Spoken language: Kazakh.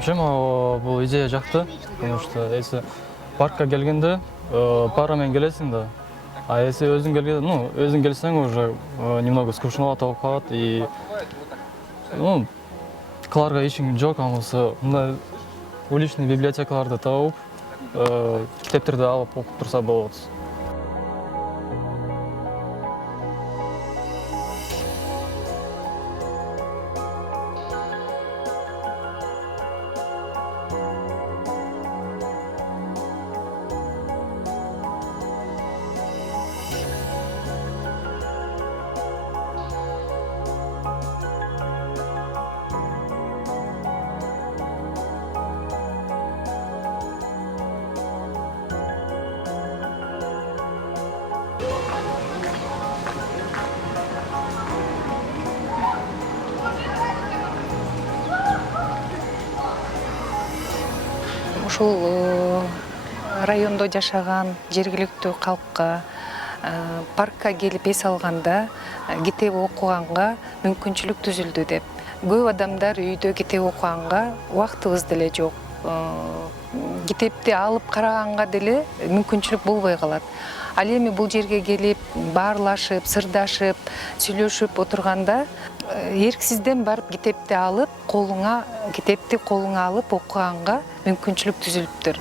Вообще, бұл идея жақты, потому что если паркқа келгенде парамен келесің да, а если өзің келгенде, өзің келсең уже немного скучновато болып қалады и қыларға ешкім жоқ, амысы мындай уличный библиотекаларды тауып, кітаптерді алып оқып тұрса болады. Ушул райондо жашаган жергиликтүү калкка паркка келип эс алганда китеп окуганга мүмкүнчүлүк түзүлдү деп. Көп адамдар үйдө китеп окуганга убактыбыз деле жок. Китепти алып караганга деле мүмкүнчүлүк болбой калат. Ал эми бул жерге келип баарлашып, сырдашып, сүйлөшүп отурганда эрксизден барып китепти колуңа алып окуганга мүмкүнчүлүк түзүлүптүр.